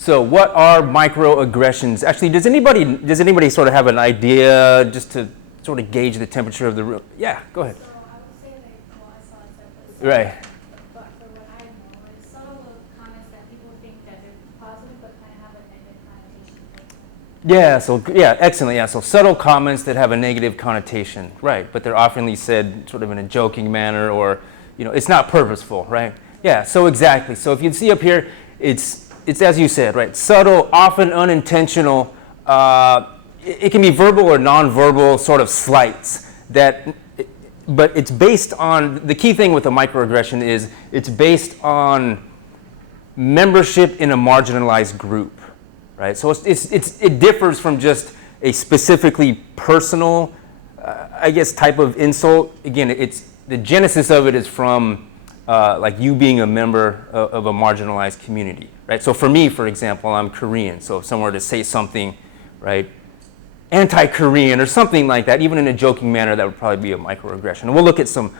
So what are microaggressions? Actually, does anybody sort of have an idea just to sort of gauge the temperature of the room? Yeah, go ahead. So I would say like, well, I saw it separately. Right. But for what I know, it's subtle comments that people think that they're positive but kind of have a negative connotation. Yeah, excellent. Yeah, so subtle comments that have a negative connotation, right? But they're often said sort of in a joking manner, or it's not purposeful, right? Yeah. So exactly. So if you see up here, it's as you said, right? Subtle, often unintentional. It can be verbal or nonverbal sort of slights but it's based on, the key thing with a microaggression is it's based on membership in a marginalized group, right? So it differs from just a specifically personal, type of insult. Again, the genesis of it is from like you being a member of a marginalized community, right? So for me, for example, I'm Korean. So if someone were to say something, right, anti-Korean or something like that, even in a joking manner, that would probably be a microaggression. And we'll look at some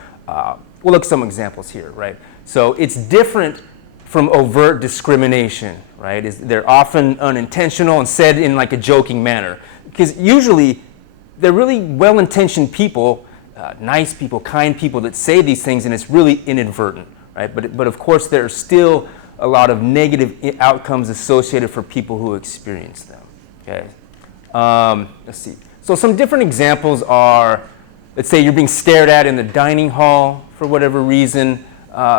examples here, right? So it's different from overt discrimination, right? They're often unintentional and said in like a joking manner, because usually they're really well-intentioned people, nice people, kind people that say these things, and it's really inadvertent, right? But of course, there are still a lot of negative outcomes associated for people who experience them. Okay. Let's see. So some different examples are, let's say you're being stared at in the dining hall for whatever reason,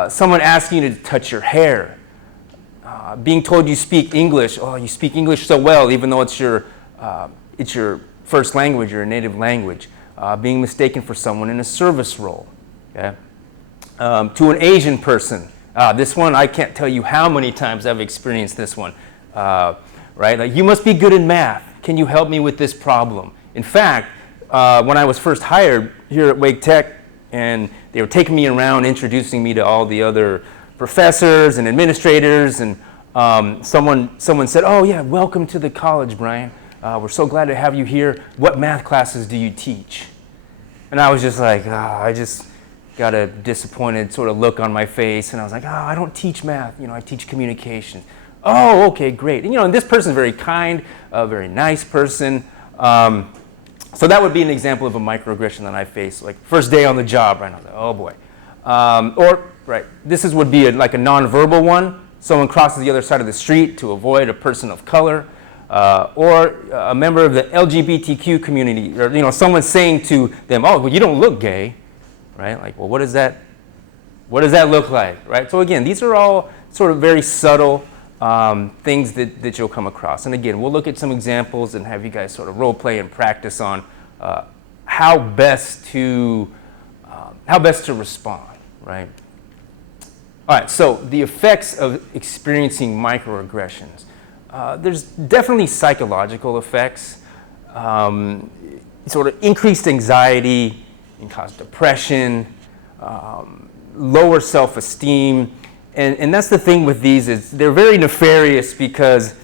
someone asking you to touch your hair, being told you speak English. Oh, you speak English so well, even though it's your first language, your native language. Being mistaken for someone in a service role. Okay. To an Asian person. This one, I can't tell you how many times I've experienced this one. Right? Like, you must be good in math. Can you help me with this problem? In fact, when I was first hired here at Wake Tech, and they were taking me around, introducing me to all the other professors and administrators, and someone said, "Oh yeah, welcome to the college, Brian. We're so glad to have you here. What math classes do you teach?" And I was just like, I just got a disappointed sort of look on my face, and I was like, I don't teach math. I teach communication. Oh, okay, great. And this person's very kind, a very nice person. So that would be an example of a microaggression that I faced, like first day on the job, right? I was like, oh boy. This would be like a nonverbal one. Someone crosses the other side of the street to avoid a person of color, or a member of the LGBTQ community, or someone saying to them, "Oh, well, you don't look gay," right? Like, well, what does that look like, right? So again, these are all sort of very subtle things that you'll come across. And again, we'll look at some examples and have you guys sort of role play and practice on how best to respond, right? All right, so the effects of experiencing microaggressions. There's definitely psychological effects, sort of increased anxiety, can cause depression, lower self-esteem. And that's the thing with these, is they're very nefarious because,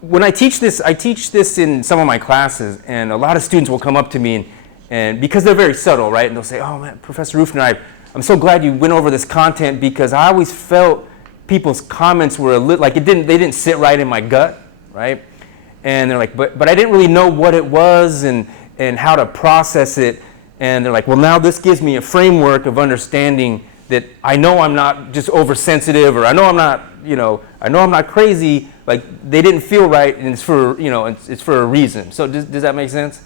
when I teach this in some of my classes, and a lot of students will come up to me and because they're very subtle, right? And they'll say, "Oh man, Professor Rufner, I'm so glad you went over this content, because I always felt people's comments were they didn't sit right in my gut," right? And they're like, but I didn't really know what it was and how to process it. And they're like, well, now this gives me a framework of understanding that I know I'm not just oversensitive, or I know I'm not crazy. Like, they didn't feel right, and it's for a reason. So does that make sense?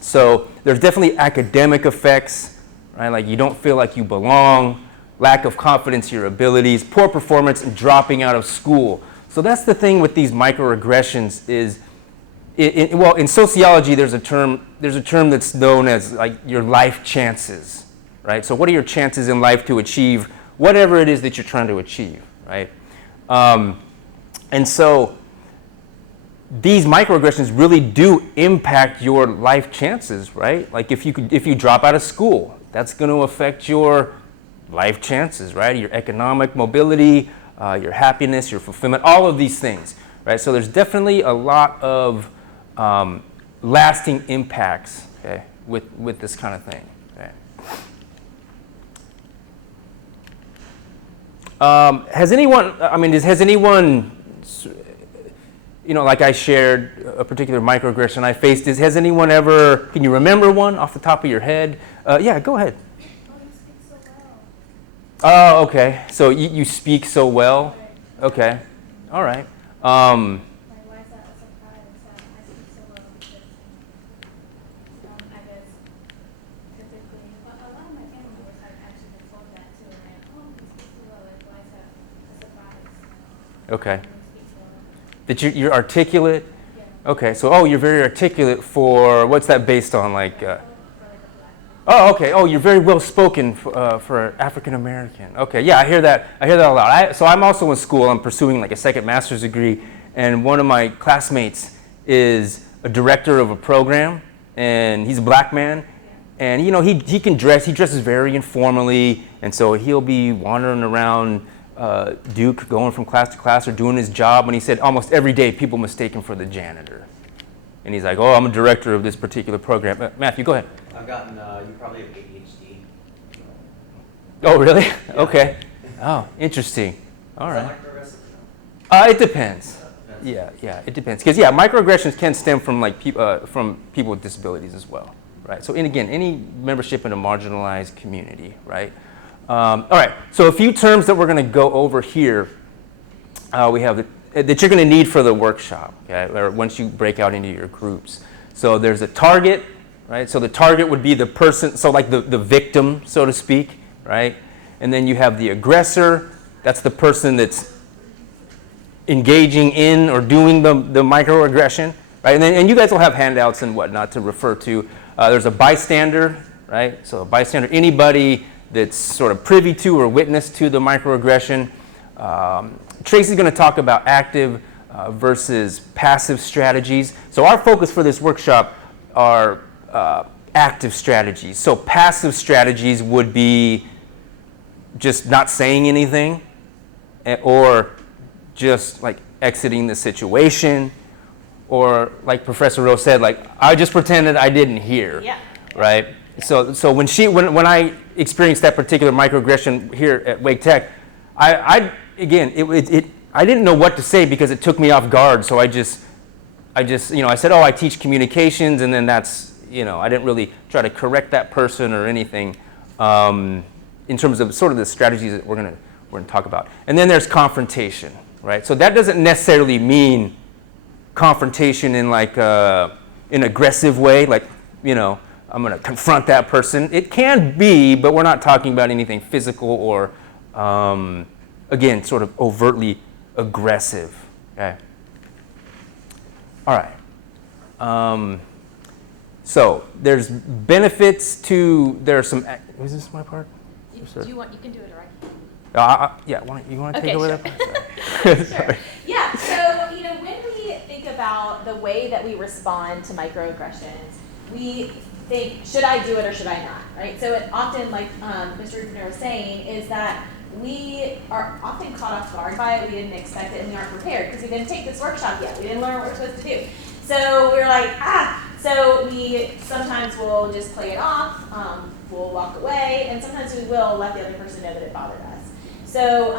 So there's definitely academic effects, right? Like, you don't feel like you belong, lack of confidence in your abilities, poor performance, and dropping out of school. So that's the thing with these microaggressions is, in sociology, there's a term that's known as like your life chances. Right? So what are your chances in life to achieve whatever it is that you're trying to achieve, right? And so these microaggressions really do impact your life chances, right? Like if you drop out of school, that's going to affect your life chances, right? Your economic mobility, your happiness, your fulfillment, all of these things, right? So there's definitely a lot of lasting impacts, okay, with this kind of thing. Okay. Has anyone, has anyone, like I shared a particular microaggression I faced, has anyone ever, can you remember one off the top of your head? Yeah, go ahead. Oh, you speak so well. Oh, okay. So you speak so well? Okay. All right. Like, why is that a surprise that I speak so well? Because, I guess, typically, a lot of my family members have actually been told that too. And, oh, you speak so well. Like, why is that a surprise? Okay. When you speak so well. That you're articulate? Yeah. Okay. So, you're very articulate for, what's that based on? Like, For like a black. okay. Oh, you're very well spoken for African American. Okay, yeah, I hear that a lot. So I'm also in school. I'm pursuing like a second master's degree, and one of my classmates is a director of a program, and he's a black man, and he can dress. He dresses very informally, and so he'll be wandering around Duke, going from class to class or doing his job. And he said almost every day people mistake him for the janitor, and he's like, "Oh, I'm a director of this particular program." Matthew, go ahead. I've gotten, you probably have ADHD. Oh, really? Yeah. Okay. Oh, interesting. All Is right. that microaggressive? It depends. Yeah, it depends. Because microaggressions can stem from from people with disabilities as well, right? So, and again, any membership in a marginalized community, right? All right. So, a few terms that we're going to go over here. We have that you're going to need for the workshop, okay? Or once you break out into your groups. So, there's a target. Right? So the target would be the person, so like the victim, so to speak, right? And then you have the aggressor. That's the person that's engaging in or doing the microaggression, right? And you guys will have handouts and whatnot to refer to. There's a bystander, right? So a bystander, anybody that's sort of privy to or witness to the microaggression. Tracy's going to talk about active versus passive strategies. So our focus for this workshop are active strategies. So passive strategies would be just not saying anything or just like exiting the situation, or like Professor Rose said, like I just pretended I didn't hear. Yeah. Right? So when I experienced that particular microaggression here at Wake Tech, I didn't know what to say because it took me off guard. So I said, I teach communications, and then that's, I didn't really try to correct that person or anything in terms of sort of the strategies that we're gonna talk about. And then there's confrontation, right? So that doesn't necessarily mean confrontation in like an aggressive way, like, I'm gonna confront that person. It can be, but we're not talking about anything physical or, again, sort of overtly aggressive, okay? All right. So there's benefits to, there are some, is this my part? You can do it, or Yeah, you want to take Okay, over sure. that part? Sure. Yeah, so, when we think about the way that we respond to microaggressions, we think, should I do it or should I not, right? So it often, like Mr. Rubner was saying, is that we are often caught off guard by it. We didn't expect it and we aren't prepared because we didn't take this workshop yet. We didn't learn what we're supposed to do. So we're like, So we sometimes will just play it off, we'll walk away, and sometimes we will let the other person know that it bothered us. So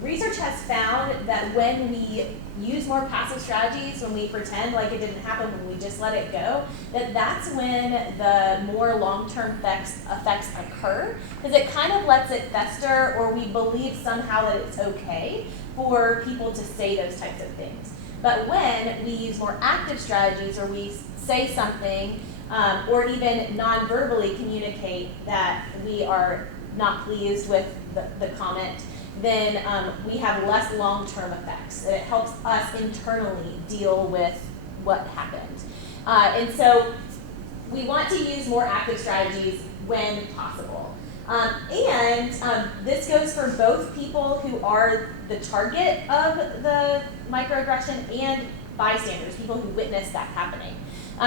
research has found that when we use more passive strategies, when we pretend like it didn't happen, when we just let it go, that's when the more long-term effects occur, because it kind of lets it fester, or we believe somehow that it's okay for people to say those types of things. But when we use more active strategies, or we say something, or even non-verbally communicate that we are not pleased with the comment, then we have less long-term effects. And it helps us internally deal with what happened. And so we want to use more active strategies when possible. And this goes for both people who are the target of the microaggression and bystanders, people who witness that happening.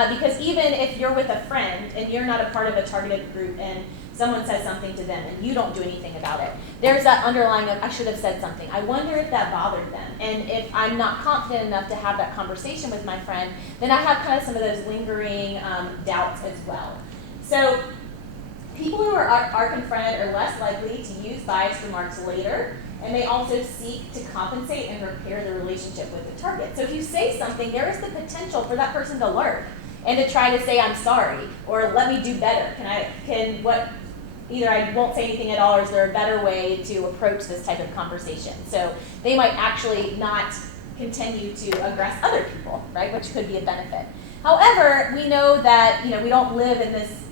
Because even if you're with a friend and you're not a part of a targeted group and someone says something to them and you don't do anything about it, there's that underlying of, I should have said something. I wonder if that bothered them. And if I'm not confident enough to have that conversation with my friend, then I have kind of some of those lingering doubts as well. So people who are confronted are less likely to use biased remarks later, and they also seek to compensate and repair the relationship with the target. So if you say something, there is the potential for that person to learn and to try to say, I'm sorry, or let me do better. Either I won't say anything at all, or is there a better way to approach this type of conversation? So they might actually not continue to aggress other people, right, which could be a benefit. However, we know that, we don't live in this,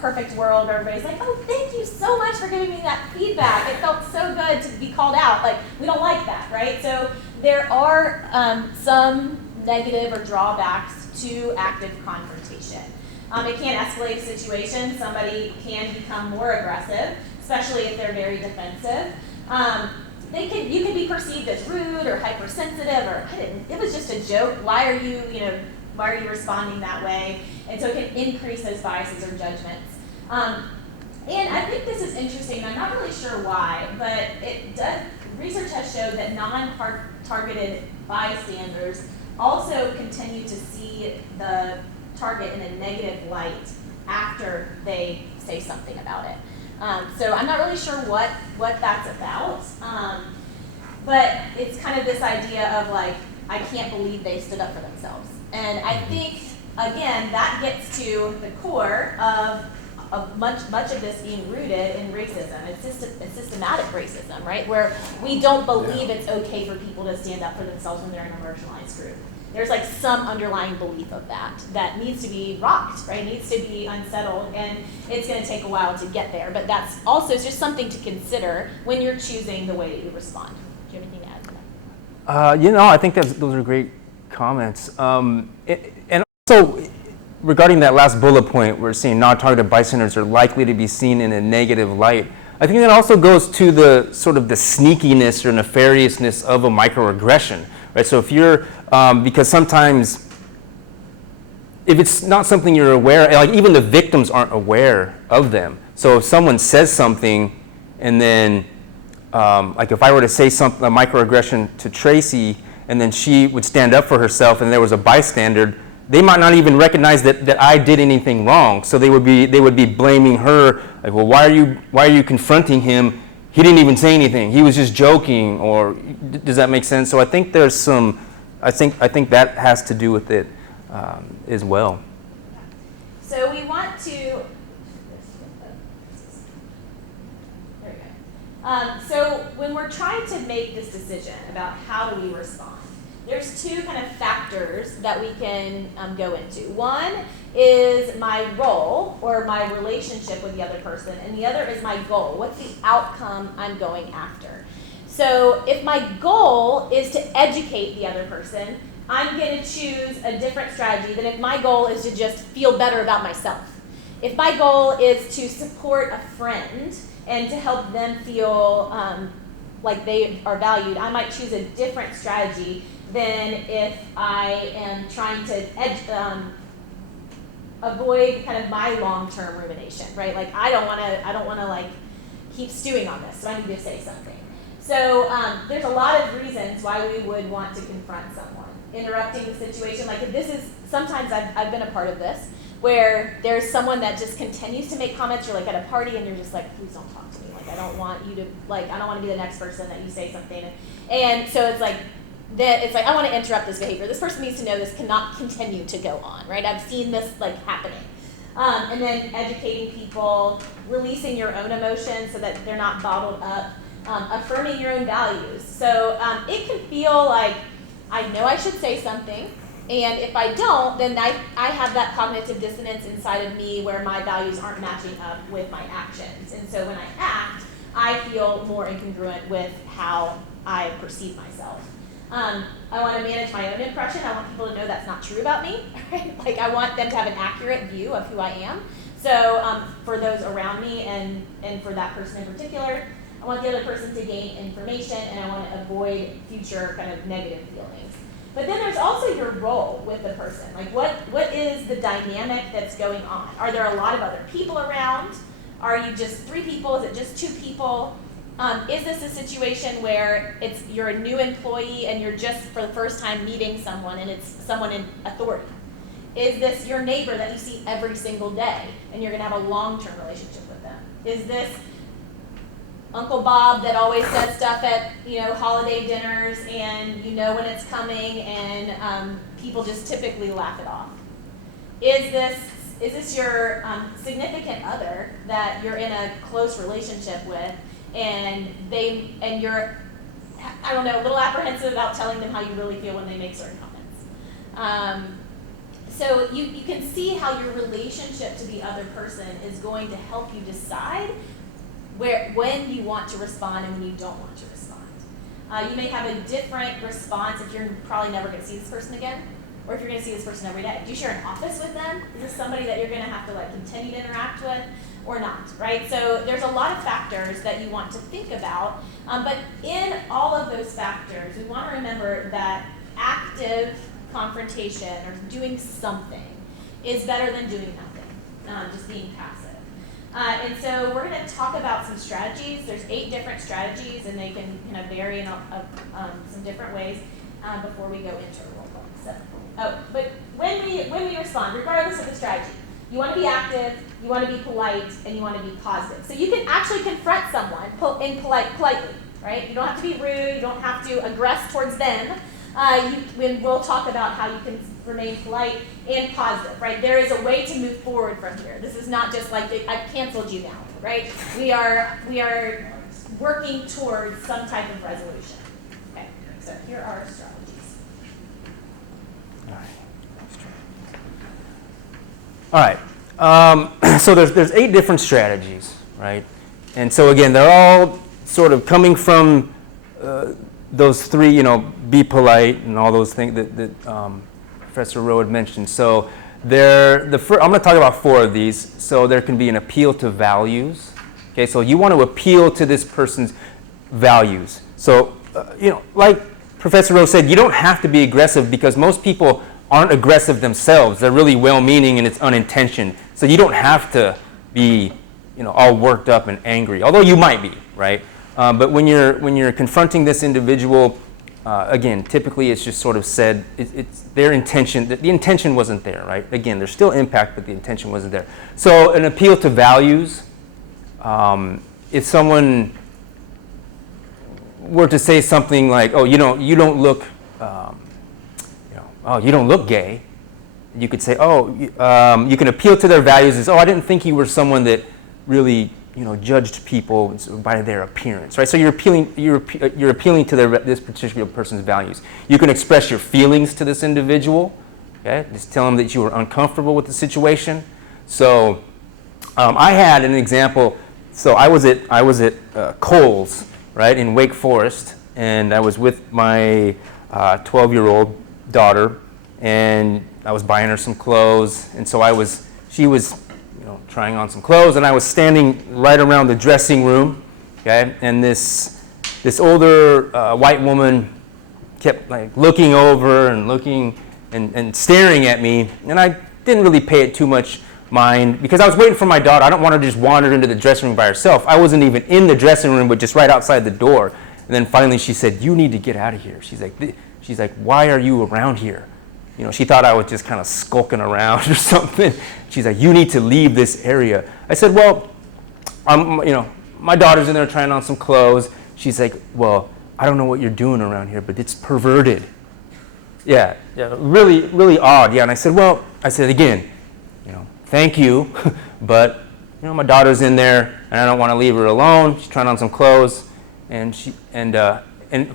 perfect world where everybody's like, oh, thank you so much for giving me that feedback. It felt so good to be called out. Like, we don't like that, right? So there are some negative or drawbacks to active confrontation. It can escalate a situation. Somebody can become more aggressive, especially if they're very defensive. You can be perceived as rude or hypersensitive, or it was just a joke. Why are you responding that way? And so it can increase those biases or judgments. And I think this is interesting. I'm not really sure why, but research has showed that non-targeted bystanders also continue to see the target in a negative light after they say something about it. So I'm not really sure what that's about, but it's kind of this idea of like, I can't believe they stood up for themselves. And I think, again, that gets to the core of much of this being rooted in racism. It's systematic racism, right? Where we don't believe it's okay for people to stand up for themselves when they're in a marginalized group. There's like some underlying belief of that needs to be rocked, right? It needs to be unsettled, and it's going to take a while to get there. But that's also just something to consider when you're choosing the way that you respond. Do you have anything to add to that? I think those are great comments. And also, regarding that last bullet point, we're seeing non-targeted bystanders are likely to be seen in a negative light. I think that also goes to the sort of the sneakiness or nefariousness of a microaggression, right? So if you're, because sometimes if it's not something you're aware, like even the victims aren't aware of them. So if someone says something and then, like if I were to say a microaggression to Tracy and then she would stand up for herself and there was a bystander, they might not even recognize that I did anything wrong. So they would be blaming her, like, well, why are you confronting him? He didn't even say anything. He was just joking. Or does that make sense? So I think there's some. I think that has to do with it as well. So we want to. There we go. So when we're trying to make this decision about how do we respond, there's two kind of factors that we can go into. One is my role or my relationship with the other person, and the other is my goal. What's the outcome I'm going after? So if my goal is to educate the other person, I'm going to choose a different strategy than if my goal is to just feel better about myself. If my goal is to support a friend and to help them feel like they are valued, I might choose a different strategy than if I am trying to avoid kind of my long-term rumination, right? Like I don't want to like keep stewing on this, so I need to say something. So there's a lot of reasons why we would want to confront someone. Interrupting the situation, like if this is, sometimes I've been a part of this, where there's someone that just continues to make comments, you're like at a party and you're just like, please don't talk to me, like I don't want you to, like I don't want to be the next person that you say something. And so it's like, I want to interrupt this behavior. This person needs to know this cannot continue to go on, right? I've seen this like happening. And then educating people, releasing your own emotions so that they're not bottled up, affirming your own values. So it can feel like I know I should say something, and if I don't, then I have that cognitive dissonance inside of me where my values aren't matching up with my actions. And so when I act, I feel more incongruent with how I perceive myself. I want to manage my own impression. I want people to know that's not true about me. Right? Like I want them to have an accurate view of who I am. So for those around me and for that person in particular, I want the other person to gain information, and I want to avoid future kind of negative feelings. But then there's also your role with the person. Like what is the dynamic that's going on? Are there a lot of other people around? Are you just 3 people? Is it just 2 people? Is this a situation where you're a new employee and you're just for the first time meeting someone and it's someone in authority? Is this your neighbor that you see every single day and you're going to have a long-term relationship with them? Is this Uncle Bob that always does stuff at, holiday dinners, and you know when it's coming, and people just typically laugh it off? Is this your significant other that you're in a close relationship with, and you're, I don't know, a little apprehensive about telling them how you really feel when they make certain comments? So you can see how your relationship to the other person is going to help you decide when you want to respond and when you don't want to respond. You may have a different response if you're probably never going to see this person again, or if you're going to see this person every day. Do you share an office with them? Is this somebody that you're going to have to continue to interact with or not, right? So there's a lot of factors that you want to think about, but in all of those factors, we want to remember that active confrontation or doing something is better than doing nothing, just being passive. And so we're going to talk about some strategies. There's 8 different strategies, and they can kind of vary in some different ways before we go into a role play. But when we respond, regardless of the strategy, you want to be active, you want to be polite, and you want to be positive. So you can actually confront someone politely, right? You don't have to be rude. You don't have to aggress towards them. We'll talk about how you can remain polite and positive, right? There is a way to move forward from here. This is not just like I've canceled you now, right? We are working towards some type of resolution. Okay, so here are our strategies. All right. So there's 8 different strategies, right? And so again, they're all sort of coming from those 3, be polite and all those things that Professor Rowe had mentioned. So I'm going to talk about 4 of these. So there can be an appeal to values. Okay, so you want to appeal to this person's values. So, like Professor Rowe said, you don't have to be aggressive because most people aren't aggressive themselves. They're really well-meaning and it's unintentional. So you don't have to be, all worked up and angry, although you might be, right? But when you're confronting this individual, again, typically it's just sort of said, it's their intention, the intention wasn't there, right? Again, there's still impact, but the intention wasn't there. So an appeal to values, if someone were to say something like, oh, you don't look, oh, you don't look gay, you could say, oh, you can appeal to their values as, oh, I didn't think you were someone that really judged people by their appearance, right? So you're appealing to this particular person's values. You can express your feelings to this individual, okay? Just tell them that you were uncomfortable with the situation. So I had an example. So I was at Kohl's, right, in Wake Forest, and I was with my 12-year-old daughter, and I was buying her some clothes, and so she was trying on some clothes, and I was standing right around the dressing room, okay, and this older white woman kept looking over and looking and staring at me, and I didn't really pay it too much mind because I was waiting for my daughter. I don't want her to just wander into the dressing room by herself. I wasn't even in the dressing room, but just right outside the door. And then finally she said, "You need to get out of here." She's like, "Why are you around here?" She thought I was just kind of skulking around or something. She's like, "You need to leave this area." I said, "Well, my daughter's in there trying on some clothes." She's like, "Well, I don't know what you're doing around here, but it's perverted." Yeah, really, really odd. Yeah, and I said, again, thank you, but my daughter's in there, and I don't want to leave her alone. She's trying on some clothes, and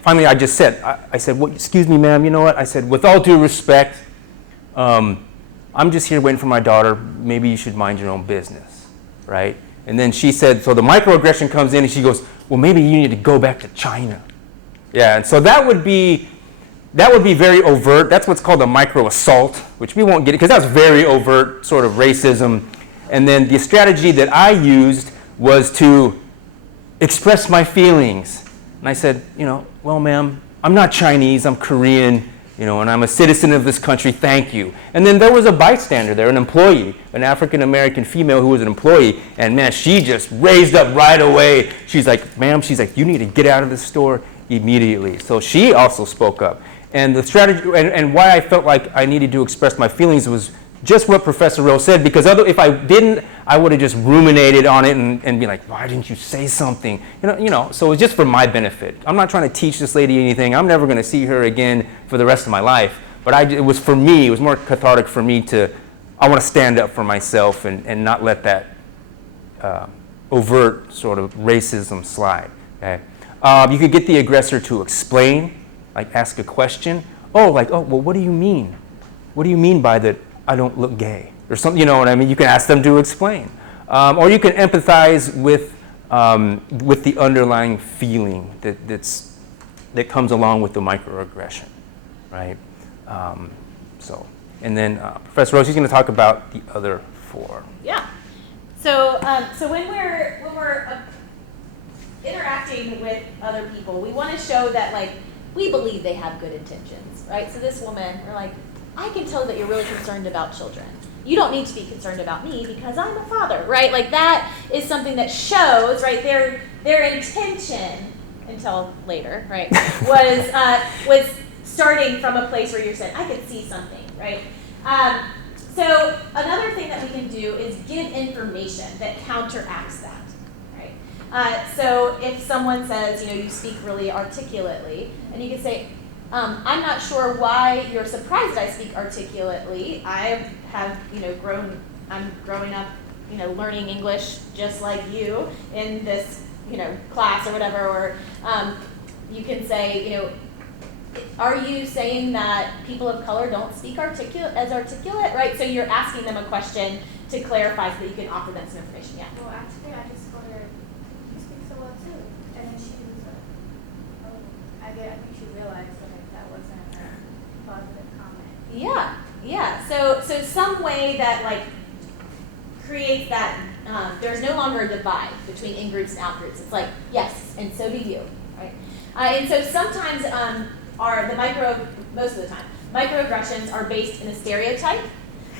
finally I just said, I said, "Well, excuse me, ma'am, you know what?" I said, "With all due respect, I'm just here waiting for my daughter. Maybe you should mind your own business," right? And then she said, so the microaggression comes in, and she goes, "Well, maybe you need to go back to China." Yeah, and so that would be very overt. That's what's called a micro assault, which we won't get it because that's very overt sort of racism. And then the strategy that I used was to express my feelings. And I said, "Well, ma'am, I'm not Chinese, I'm Korean, and I'm a citizen of this country, thank you." And then there was a bystander there, an employee, an African-American female who was an employee, and man, she just raised up right away. She's like, "Ma'am," she's like, "you need to get out of the store immediately." So she also spoke up. And the strategy, and why I felt like I needed to express my feelings was just what Professor Rose said, because if I didn't, I would have just ruminated on it and be like, why didn't you say something? So it's just for my benefit. I'm not trying to teach this lady anything. I'm never going to see her again for the rest of my life. But it was for me, it was more cathartic for me I want to stand up for myself and not let that overt sort of racism slide. Okay? You could get the aggressor to explain, like ask a question. Well, what do you mean? What do you mean by that I don't look gay? Or something, you know what I mean? You can ask them to explain. Or you can empathize with the underlying feeling that comes along with the microaggression, right? And then Professor Rose, she's going to talk about the other 4. Yeah. So when we're interacting with other people, we want to show that we believe they have good intentions, right? So this woman, we're like, I can tell that you're really concerned about children. You don't need to be concerned about me because I'm a father, right? That is something that shows, right? Their intention until later, right, was starting from a place where you're saying, I could see something, right? So another thing that we can do is give information that counteracts that, right? So if someone says, you speak really articulately, and you can say, I'm not sure why you're surprised that I speak articulately. I have, I'm growing up, learning English just like you in this, class or whatever. Or you can say, are you saying that people of color don't speak articulate, right? So you're asking them a question to clarify so that you can offer them some information. Yeah. Well, actually, I just told her, you speak so well too. And then she was like, oh, I think she realized that wasn't a positive comment. Yeah. So some way that creates that there's no longer a divide between in-groups and out-groups. It's like, yes, and so do you, right? And so sometimes most of the time, microaggressions are based in a stereotype,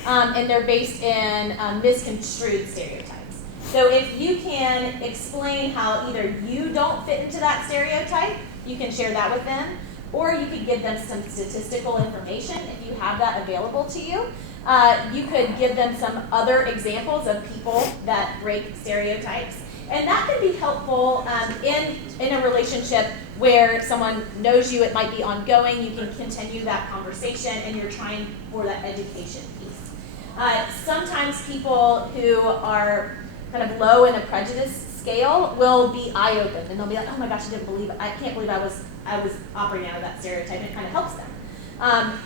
and they're based in misconstrued stereotypes. So if you can explain how either you don't fit into that stereotype, you can share that with them, or you could give them some statistical information if you have that available to you. You could give them some other examples of people that break stereotypes. And that can be helpful in a relationship where someone knows you, it might be ongoing, you can continue that conversation, and you're trying for that education piece. Sometimes people who are kind of low in a prejudice scale will be eye-opened, and they'll be like, oh my gosh, I can't believe I was operating out of that stereotype, and it kind of helps them.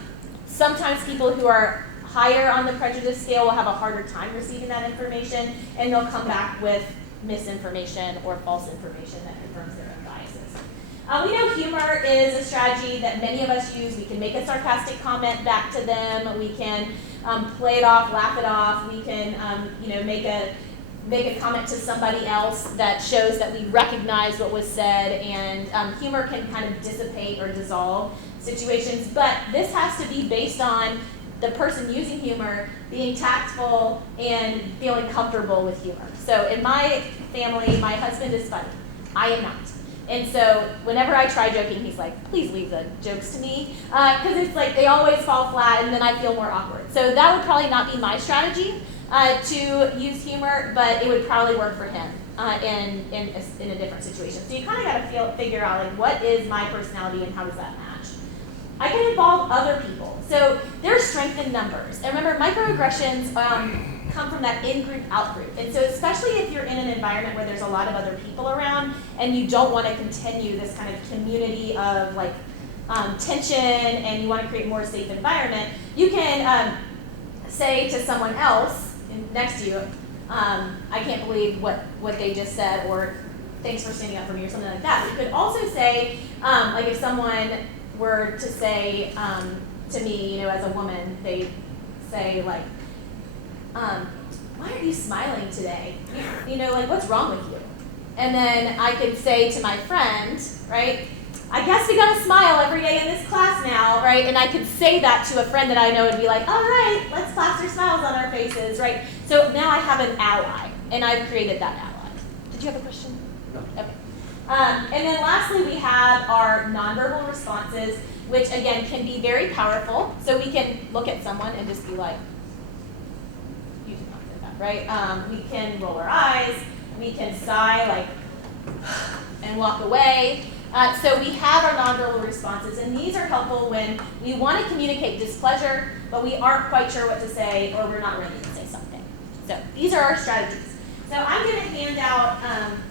Sometimes people who are higher on the prejudice scale will have a harder time receiving that information, and they'll come back with misinformation or false information that confirms their own biases. We know humor is a strategy that many of us use. We can make a sarcastic comment back to them. We can play it off, laugh it off. We can make a comment to somebody else that shows that we recognize what was said, and humor can kind of dissipate or dissolve situations. But this has to be based on the person using humor being tactful and feeling comfortable with humor. So in my family, my husband is funny. I am not. And so whenever I try joking, he's like, please leave the jokes to me. Because it's like they always fall flat, and then I feel more awkward. So that would probably not be my strategy to use humor, but it would probably work for him in a different situation. So you kind of got to figure out what is my personality and how does that match. I can involve other people. So there's strength in numbers. And remember, microaggressions come from that in-group, out-group. And so especially if you're in an environment where there's a lot of other people around and you don't want to continue this kind of community of tension, and you want to create a more safe environment, you can say to someone else next to you, I can't believe what they just said, or thanks for standing up for me, or something like that. You could also say, if someone were to say to me, as a woman, they say why are you smiling today? What's wrong with you? And then I could say to my friend, right, I guess we gotta smile every day in this class now, right? And I could say that to a friend that I know and be like, all right, let's plaster smiles on our faces, right? So now I have an ally, and I've created that ally. Did you have a question? No. Okay. And then lastly, we have our nonverbal responses, which again can be very powerful. So we can look at someone and just be like, right? We can roll our eyes, we can sigh like and walk away. So we have our nonverbal responses, and these are helpful when we want to communicate displeasure, but we aren't quite sure what to say, or we're not ready to say something. So these are our strategies. So I'm going to hand out,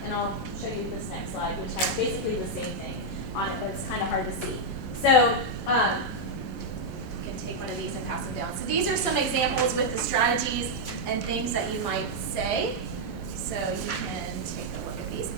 and I'll show you this next slide, which has basically the same thing on it, but it's kind of hard to see. So you can take one of these and pass them down. So these are some examples with the strategies and things that you might say. So you can take a look at these.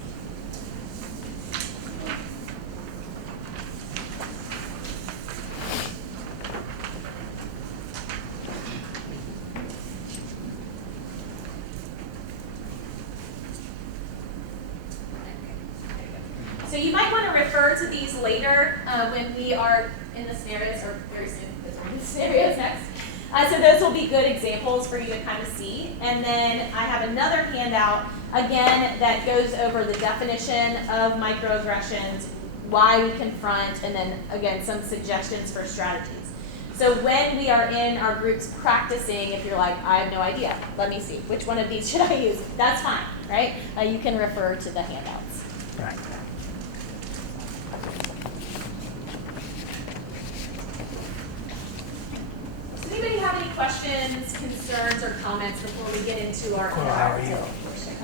So you might want to refer to these later when we are in the scenarios, or very soon, because we're in the scenarios next. So those will be good examples for you to kind of see. And then I have another handout, again, that goes over the definition of microaggressions, why we confront, and then, again, some suggestions for strategies. So when we are in our groups practicing, if you're like, I have no idea, let me see, which one of these should I use? That's fine, right? You can refer to the handouts. Right. Does anybody have any questions, concerns, or comments before we get into our interactive portion?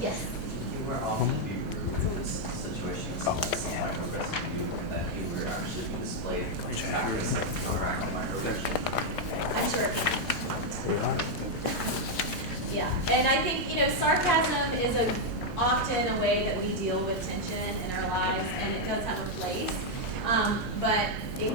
Yes. You were often be rude in this situation, so that's not microaggressive you, and that you were actually displayed aggressive, interactive microaggression. I'm sure. Yeah, and I think, sarcasm is often a way that we deal with tension in our lives, and it does have a place, but it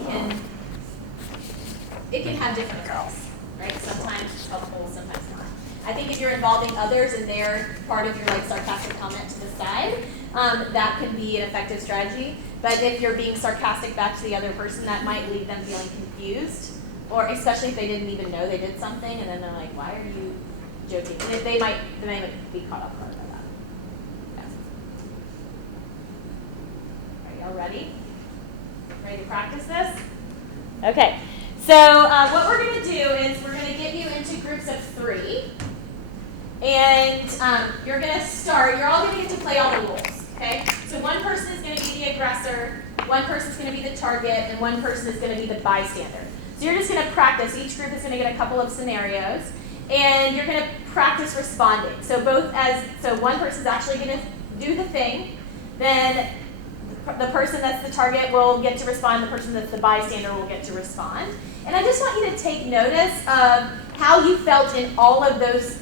can have different effects, right? Sometimes it's helpful, sometimes not. I think if you're involving others and they're part of your sarcastic comment to the side, that can be an effective strategy. But if you're being sarcastic back to the other person, that might leave them feeling confused, or especially if they didn't even know they did something, and then they're like, "Why are you joking?" And they might be caught off guard by that. Yeah. Are y'all ready? Ready to practice this? Okay. So what we're going to do is we're going to get you into groups of 3. And you're going to start, you're all going to get to play all the roles, okay? So one person is going to be the aggressor, one person is going to be the target, and one person is going to be the bystander. So you're just going to practice. Each group is going to get a couple of scenarios, and you're going to practice responding. So one person is actually going to do the thing, then the person that's the target will get to respond, the person that's the bystander will get to respond. And I just want you to take notice of how you felt in all of those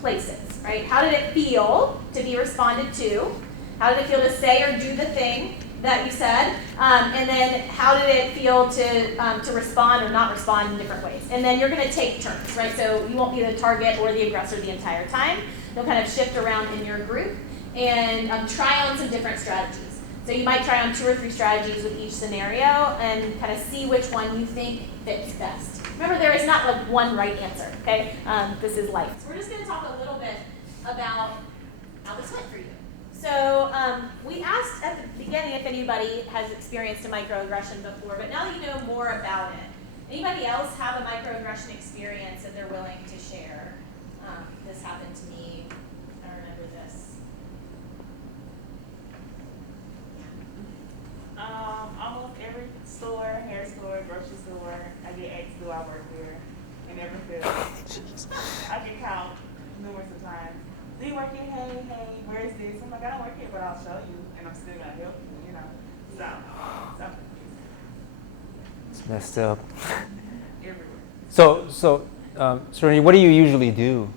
places, right? How did it feel to be responded to? How did it feel to say or do the thing that you said? And then how did it feel to respond or not respond in different ways? And then you're going to take turns, right? So you won't be the target or the aggressor the entire time. You'll kind of shift around in your group and try on some different strategies. So you might try on 2 or 3 strategies with each scenario and kind of see which one you think fits best. Remember, there is not one right answer, okay? This is life. So we're just going to talk a little bit about how this went for you. So we asked at the beginning if anybody has experienced a microaggression before, but now that you know more about it, anybody else have a microaggression experience that they're willing to share? This happened to me. I remember this. Almost every store, hair store, grocery store, I get asked, do I work there? And never fails. I get called numerous of times. Do you work here? Hey, where is this? I'm like, I don't work here, but I'll show you, and I'm still gonna help you, So It's messed up. everywhere. So, Serenity, what do you usually do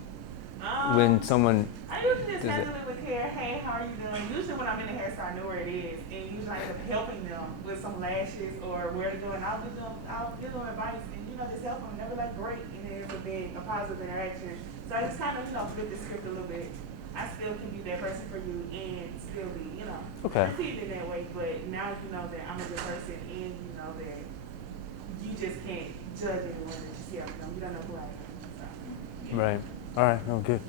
when someone I usually just does handle it? it with hair. Hey, how are you doing? Usually when I'm in the hair store, I know where it is, and usually I end up helping them with some lashes or where to go, and I'll give them advice, and just help them. And they'll be like, great, and then it's a positive interaction. So I just kind of flip the script a little bit. I still can be that person for you and still be, Okay. perceived in that way. But now you know that I'm a good person, and you know that you just can't judge anyone that you see out there. You don't know who I am. So. Right. All right. Oh, good.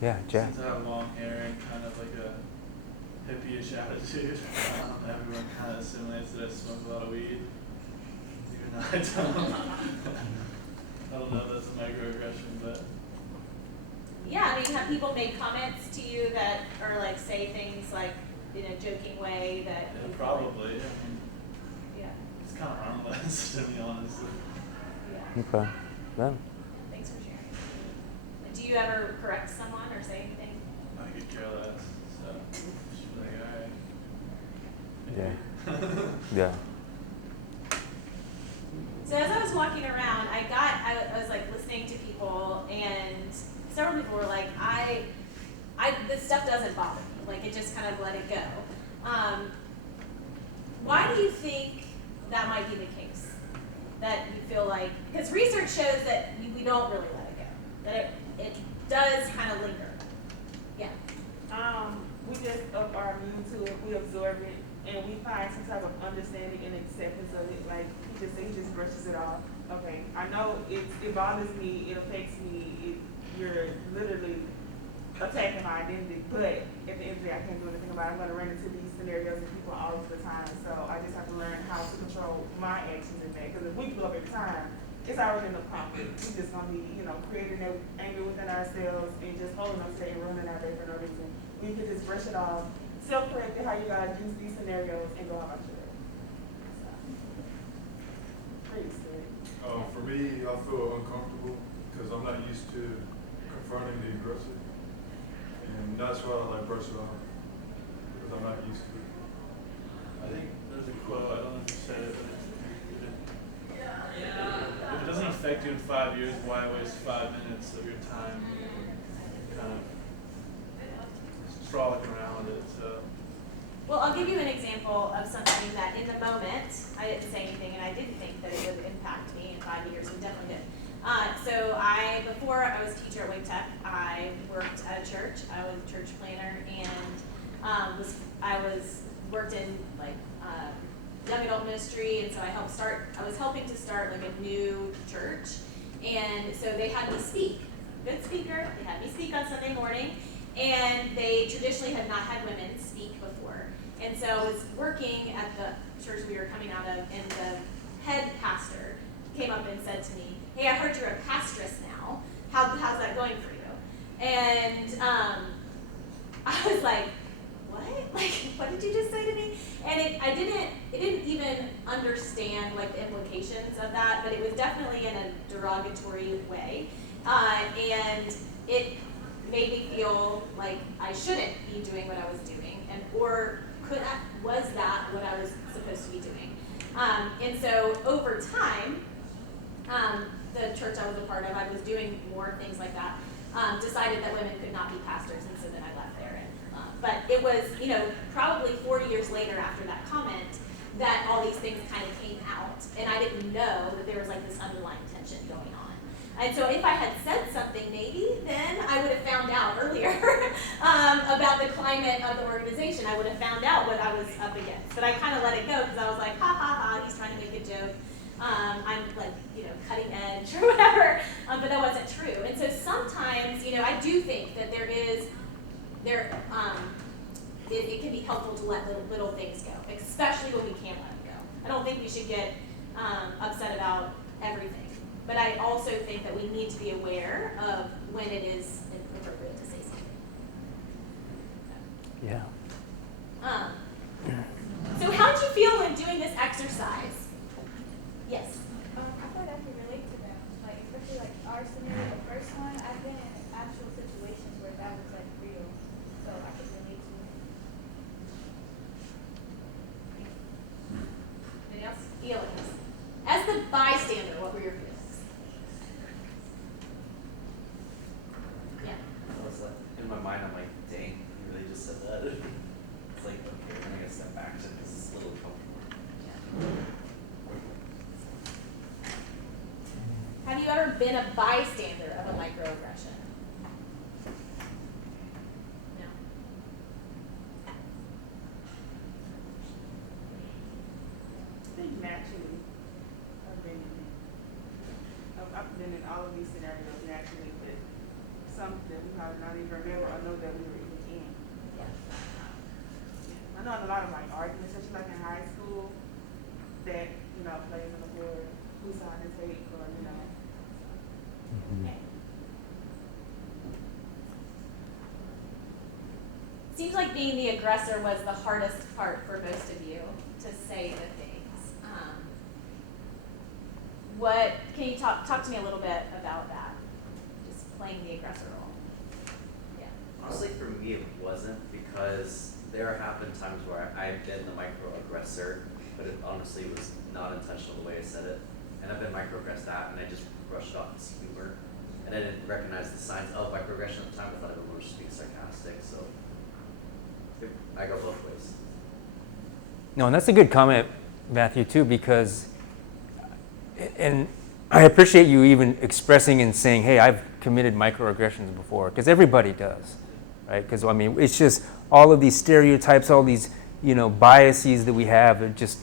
Yeah, Jack. Since I have long hair and kind of like a hippie-ish attitude, everyone kind of assimilates that I smoke a lot of weed. You No, I don't. I don't know if that's a microaggression, but Yeah, I mean, have people made comments to you that, or like say things like in a joking way that? yeah, you feel like- probably. I mean, Yeah, it's kind of harmless, to be honest. yeah. Okay. Yeah. Thanks for sharing. Do you ever correct someone or say anything? I could care less, so just be like, Yeah. Yeah. So as I was walking around, I was like listening to people, and several people were like, this stuff doesn't bother me. Like, it just kind of let it go. Why do you think that might be the case? That you feel like, because research shows that we don't really let it go. That it does kind of linger. Yeah. We just up our immune to it, we absorb it, and we find some type of understanding and acceptance of it. Like he just brushes it off. Okay, I know it bothers me, it affects me, you're literally attacking my identity, but at the end of the day, I can't do anything about it. I'm gonna run into these scenarios with people all the time, so I just have to learn how to control my actions in that. Because if we blow up every time, it's already in the conflict. We're just gonna be, creating that anger within ourselves and just holding on to it and ruining our day for no reason. We could just brush it off, self-correct it how you guys use these scenarios, and go about your day. So, pretty scary. For me, I feel uncomfortable because I'm not used to confronting the aggressor, and that's why I like brush it off because I'm not used to it. I think there's a quote, I don't know if you said it, but if it doesn't affect you in 5 years, why waste 5 minutes of your time kind of frolicking around with it? So. Well, I'll give you an example of something that in the moment, I didn't say anything and I didn't think that it would impact me in 5 years, and definitely did. Before I was a teacher at Wake Tech, I worked at a church. I was a church planner, and worked in young adult ministry, and so I was helping to start like a new church, and so they had me speak. Good speaker, they had me speak on Sunday morning, and they traditionally had not had women speak before. And so I was working at the church we were coming out of, and the head pastor came up and said to me, "Hey, I heard you're a pastress now. How's that going for you?" And I was like, "What? Like, what did you just say to me?" And it didn't even understand like the implications of that, but it was definitely in a derogatory way, and it made me feel like I shouldn't be doing what I was doing, was that what I was supposed to be doing? And so over time, the church I was a part of, I was doing more things like that, decided that women could not be pastors, and so then I left there. But it was, probably 40 years later after that comment that all these things kind of came out, and I didn't know that there was like this underlying tension going on. And so if I had said something maybe, then I would have found out earlier about the climate of the organization. I would have found out what I was up against. But I kind of let it go because I was like, ha ha ha, he's trying to make a joke. I'm like, cutting edge or whatever. But that wasn't true. And so sometimes, I do think that it can be helpful to let little things go, especially when we can't let them go. I don't think we should get upset about everything. But I also think that we need to be aware of when it is appropriate to say something. Yeah. So how did you feel when doing this exercise? Yes. I feel like I can relate to them. Like, especially like our scenario, the first one, I've been in actual situations where that was like real. So I could relate to it. Anything else? Feelings. As the bystander, what were your feelings? Yeah. I was like, in my mind, I'm like, dang, you really just said that. It's like, okay, I'm gonna step back to this is a little comfortable. Have you ever been a bystander of a microaggression? No. I think naturally, I've been in all of these scenarios naturally, but some that we might not even remember or know that we were even in. I know in a lot of like arguments, especially like in high school, that plays on the board. like being the aggressor was the hardest part for most of you to say the things. What can you talk to me a little bit about that? Just playing the aggressor role. Yeah. Honestly, for me, it wasn't, because there have been times where I've been the microaggressor, but it honestly was not intentional the way I said it. And I've been microaggressed at, and I just brushed it off as humor. And I didn't recognize the signs of microaggression at the time. I thought everyone was just being sarcastic. So I go both ways. No, and that's a good comment, Matthew, too, because, and I appreciate you even expressing and saying, hey, I've committed microaggressions before, because everybody does, right? Because, I mean, it's just all of these stereotypes, all these, biases that we have that just,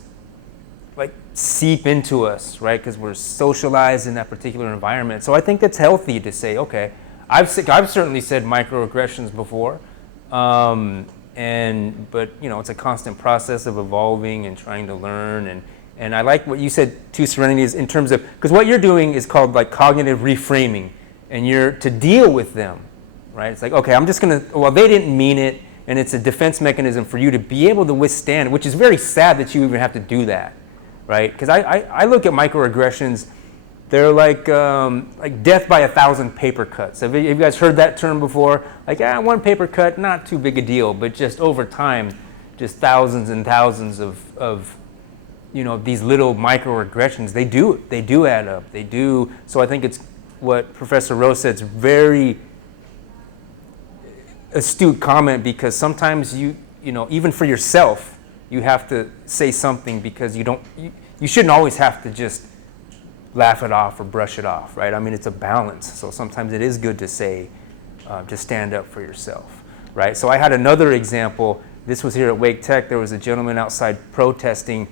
like, seep into us, right? Because we're socialized in that particular environment. So I think that's healthy to say, okay, I've certainly said microaggressions before, but it's a constant process of evolving and trying to learn. And I like what you said too, Serenity, is in terms of, because what you're doing is called like cognitive reframing, and you're to deal with them, right? It's like, okay, I'm just gonna, well, they didn't mean it, and it's a defense mechanism for you to be able to withstand, which is very sad that you even have to do that, right? Because I look at microaggressions, they're like death by 1,000 paper cuts. Have you guys heard that term before? Like, one paper cut, not too big a deal, but just over time, just thousands and thousands of these little microaggressions, they do add up. They do. So I think it's what Professor Rose said. It's very astute comment, because sometimes you even for yourself, you have to say something, because you shouldn't always have to just laugh it off or brush it off, right? I mean, it's a balance. So sometimes it is good to say, to stand up for yourself, right? So I had another example. This was here at Wake Tech. There was a gentleman outside protesting,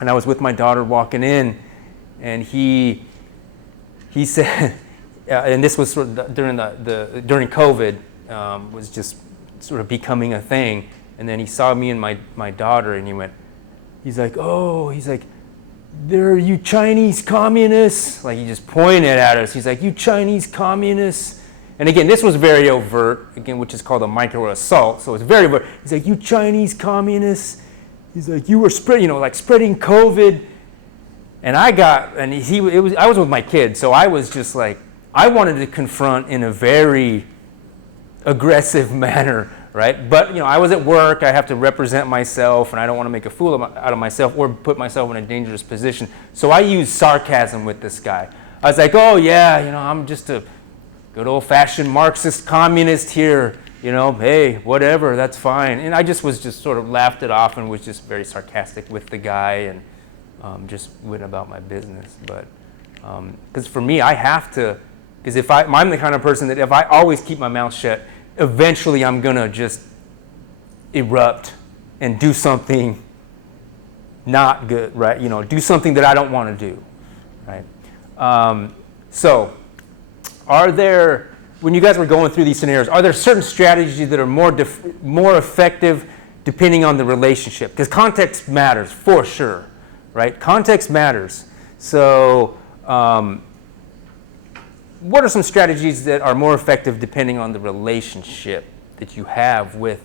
and I was with my daughter walking in, and he said, and this was sort of during during COVID, was just sort of becoming a thing. And then he saw me and my daughter, and he's like, "There, you Chinese communists!" Like, he just pointed at us. He's like, "You Chinese communists!" And again, this was very overt, again, which is called a micro assault. So it's very overt. He's like, "You Chinese communists!" He's like, "You were spreading COVID." And I was with my kid, so I was just like, I wanted to confront in a very aggressive manner, right? But I was at work. I have to represent myself, and I don't want to make a fool out of myself or put myself in a dangerous position. So I used sarcasm with this guy. I was like, "Oh yeah, I'm just a good old-fashioned Marxist communist here. Hey, whatever, that's fine." And I just sort of laughed it off and was just very sarcastic with the guy, and just went about my business. But because for me, I have to, because I'm the kind of person that if I always keep my mouth shut, eventually I'm gonna just erupt and do something not good, right? Do something that I don't want to do, right? So, are there, when you guys were going through these scenarios, are there certain strategies that are more effective depending on the relationship? Because context matters, for sure, right? Context matters. So, what are some strategies that are more effective depending on the relationship that you have with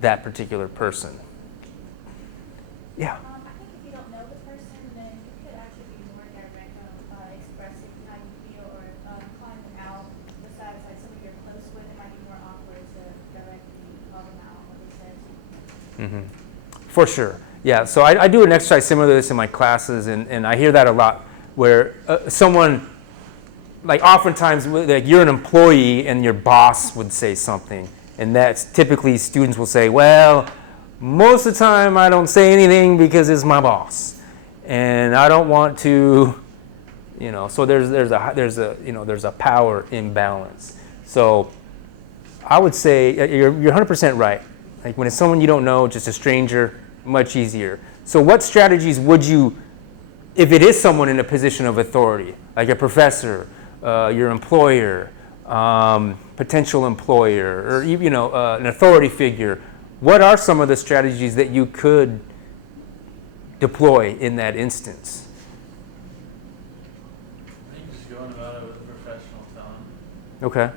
that particular person? Yeah. I think if you don't know the person, then you could actually be more direct on expressing how you feel, or calling them out. Besides, like, somebody you're close with, it might be more awkward to directly call them out on what they said to you. For sure. Yeah, so I do an exercise similar to this in my classes, and I hear that a lot, where someone, like, oftentimes, like, you're an employee and your boss would say something, and that's typically students will say, "Well, most of the time I don't say anything because it's my boss, and I don't want to," So there's a power imbalance. So I would say you're 100% right. Like, when it's someone you don't know, just a stranger, much easier. So what strategies would you, if it is someone in a position of authority, like a professor, your employer, potential employer, or an authority figure, what are some of the strategies that you could deploy in that instance? I think just going about it with a professional tone. Okay.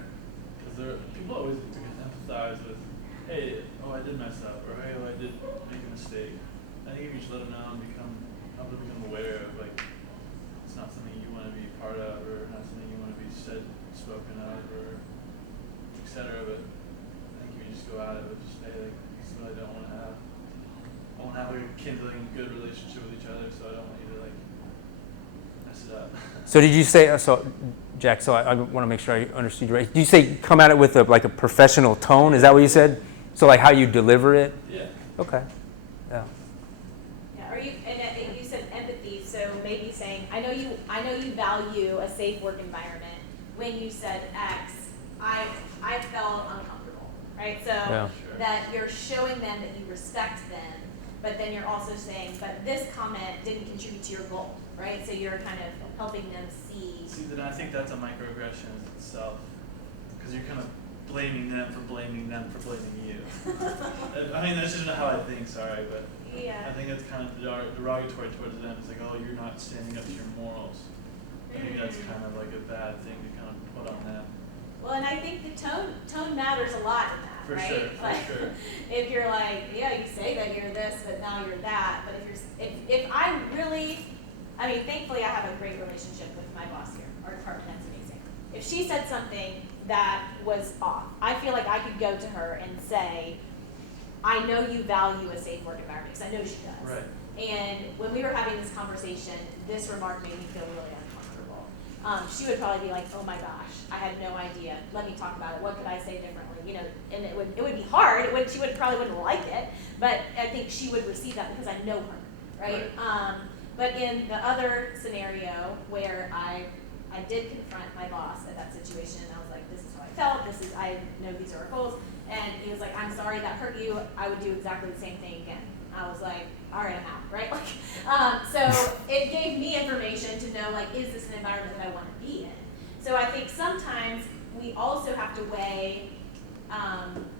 Because people always get empathize with, hey, oh, I did mess up, or hey, oh, I did make a mistake. I think if you just let them know and help them become aware of, like, it's not something you want to be part of, or not something you want to be spoken of, or et cetera, but I think if you just go at it with just, hey, like, this is what I don't want to have. I want to have like a kindling, good relationship with each other, so I don't want you to like mess it up. So did you say, so Jack, so I want to make sure I understood you right. Did you say come at it with like a professional tone? Is that what you said? So like how you deliver it? Yeah. Okay. Yeah. Yeah, and you said empathy, so maybe saying, I know you value a safe work environment. When you said X, I felt uncomfortable, right? So Yeah. that you're showing them that you respect them, but then you're also saying, but this comment didn't contribute to your goal, right? So you're kind of helping them see. See, then I think that's a microaggression itself, because you're kind of blaming them for blaming you. I mean, that's just not how I think. Sorry, but Yeah. I think it's kind of derogatory towards them. It's like, oh, you're not standing up to your morals. I think that's kind of like a bad thing to kind of put on them. Well, and I think the tone matters a lot in that, For right? sure, for Like, sure. if you're like, yeah, you say that you're this, but now you're that. But if I really, I mean, thankfully I have a great relationship with my boss here. Our department head's amazing. If she said something that was off, I feel like I could go to her and say, I know you value a safe work environment, because I know she does. Right. And when we were having this conversation, this remark made me feel really uncomfortable. She would probably be like, oh my gosh, I had no idea. Let me talk about it. What could I say differently? You know, and it would be hard. She probably wouldn't like it, but I think she would receive that because I know her, right? But in the other scenario where I did confront my boss at that situation, and I was like, this is how I felt. I know these are our goals. And he was like, I'm sorry that hurt you. I would do exactly the same thing again. I was like, all right, I'm out, right? So it gave me information to know, like, is this an environment that I want to be in? So I think sometimes we also have to weigh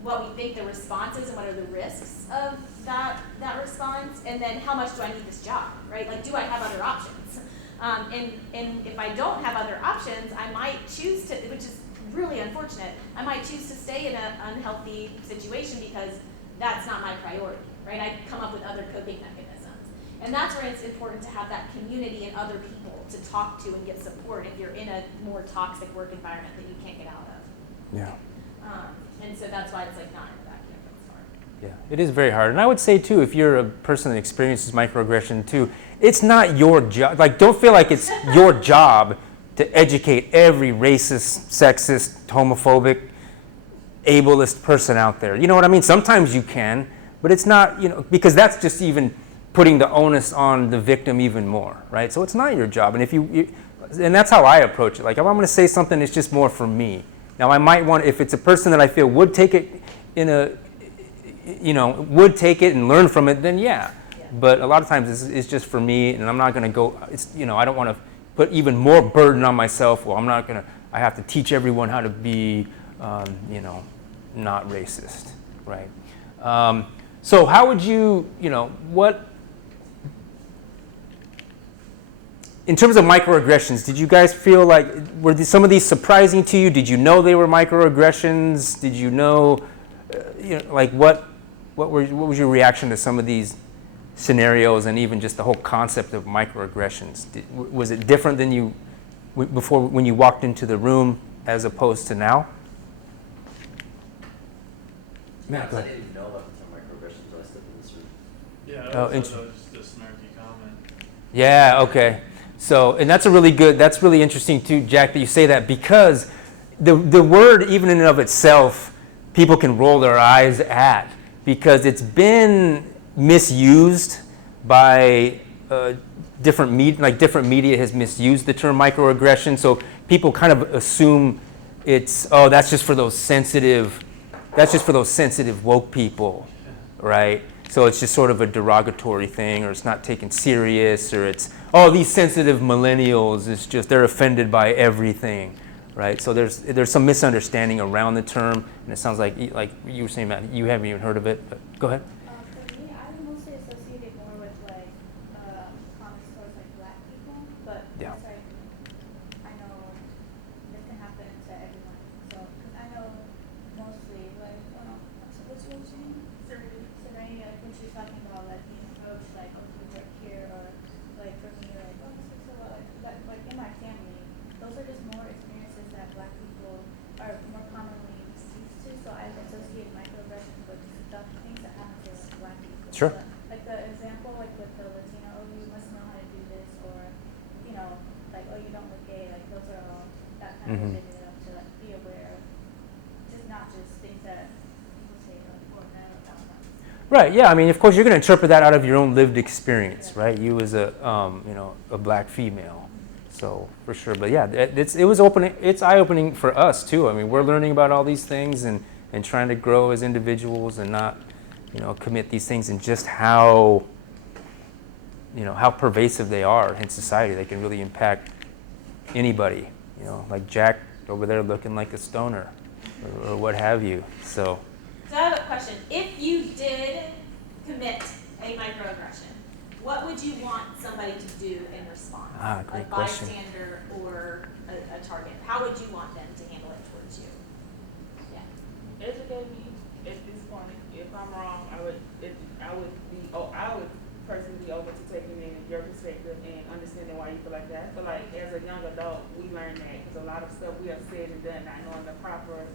what we think the response is and what are the risks of that response, and then how much do I need this job, right? Like, do I have other options? And if I don't have other options, I might choose to, which is really unfortunate, I might choose to stay in an unhealthy situation because that's not my priority, right? I come up with other coping mechanisms. And that's where it's important to have that community and other people to talk to and get support if you're in a more toxic work environment that you can't get out of. Yeah. And so that's why it's like not in a vacuum, it's hard. Yeah, it is very hard. And I would say too, if you're a person that experiences microaggression too, it's not your job. Like, don't feel like it's your job to educate every racist, sexist, homophobic, ableist person out there. You know what I mean? Sometimes you can, but it's not, you know, because that's just even putting the onus on the victim even more, right? So it's not your job. And and that's how I approach it. Like, if I'm going to say something, it's just more for me. Now, I might want, if it's a person that I feel would take it would take it and learn from it, then yeah. But a lot of times it's just for me, and I'm not going to go, I don't want to put even more burden on myself. Well, I have to teach everyone how to be, not racist, right? So how would you, in terms of microaggressions, did you guys feel like, were some of these surprising to you? Did you know they were microaggressions? Did you know, what was your reaction to some of these scenarios and even just the whole concept of microaggressions? Was it different than you, before when you walked into the room as opposed to now? Yeah, Matt, go I ahead. didn't even know about the term microaggressions when I stepped in this room. Yeah, Oh, I thought int- that was just a snarky comment. Yeah, okay. So, and that's really interesting too, Jack, that you say that, because the word, even in and of itself, people can roll their eyes at, because it's been misused by different media has misused the term microaggression. So people kind of assume that's just for those sensitive woke people, right? So it's just sort of a derogatory thing, or it's not taken serious, or it's, these sensitive millennials, they're offended by everything, right? So there's some misunderstanding around the term, and it sounds like you were saying, Matt, you haven't even heard of it, but go ahead. For me, I mostly associate it more with comments towards black people, but Yeah. it's I know this can happen to everyone. So, because I know mostly Sure. Like the example, like with the Latino, oh, you must know how to do this, or, you know, like, oh, you don't look gay, like, those are all, that kind of Mhm. opened it up to, like, be aware of, just not just things that people say, like, or no, about them. Right. Yeah. I mean, of course, you're going to interpret that out of your own lived experience, right? You as a, a black female, so for sure. But yeah, it was opening. It's eye-opening for us too. I mean, we're learning about all these things and trying to grow as individuals and not, commit these things and just how, how pervasive they are in society. They can really impact anybody. Like Jack over there looking like a stoner, or what have you. So. So I have a question. If you did commit a microaggression, what would you want somebody to do in response? Great a question. bystander or a target? How would you want them to handle it towards you? Yeah. Educate me at this point. If I'm wrong, I would personally be open to taking in your perspective and understanding why you feel like that. I feel like as a young adult, we learn that because a lot of stuff we have said and done, not knowing the proper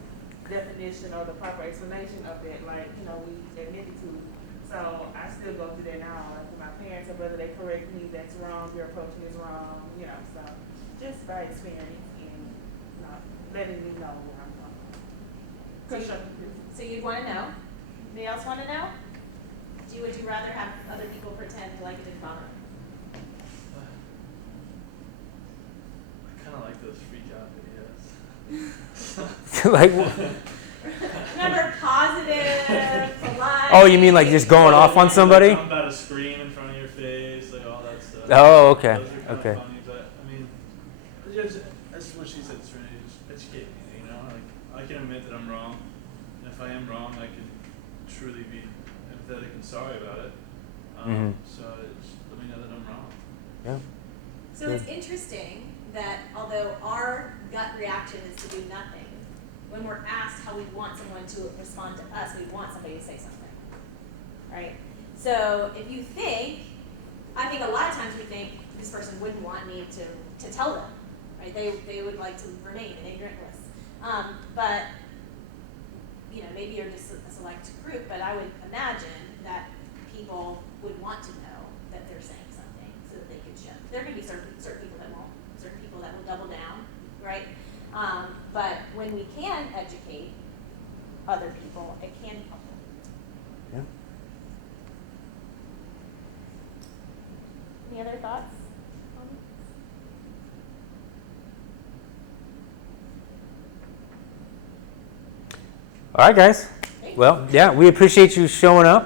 definition or the proper explanation of it, like, we admitted to. So I still go through that now, like with my parents or whether they correct me, that's wrong, your approach is wrong, so just by experience and letting me know where I'm coming from. Constructive. So you'd want to know. Anybody else want to know? Would you rather have other people pretend like it didn't bother them? I kind of like those freak out videos. Like, Remember, positive, polite. oh, you mean like just going off on somebody? I'm about to scream in front of your face, like all that stuff. Oh, okay, Those are kinda okay. funny, but I mean, that's what she said, Serenity, just educate me, like I can admit that I'm wrong, and if I am wrong, I can truly be empathetic and sorry about it. So just let me know that I'm wrong. Yeah. So it's interesting that although our gut reaction is to do nothing, when we're asked how we want someone to respond to us, we want somebody to say something, right? So if you think, I think a lot of times we think this person wouldn't want me to tell them, right? They would like to remain an ignorant bliss. But maybe you're just a select group, but I would imagine that people would want to know that they're saying something so that they can show. There are going to be certain people that won't, certain people that will double down, right? But when we can educate other people, it can be helpful. Yeah. Any other thoughts? All right, guys. Well, yeah, we appreciate you showing up.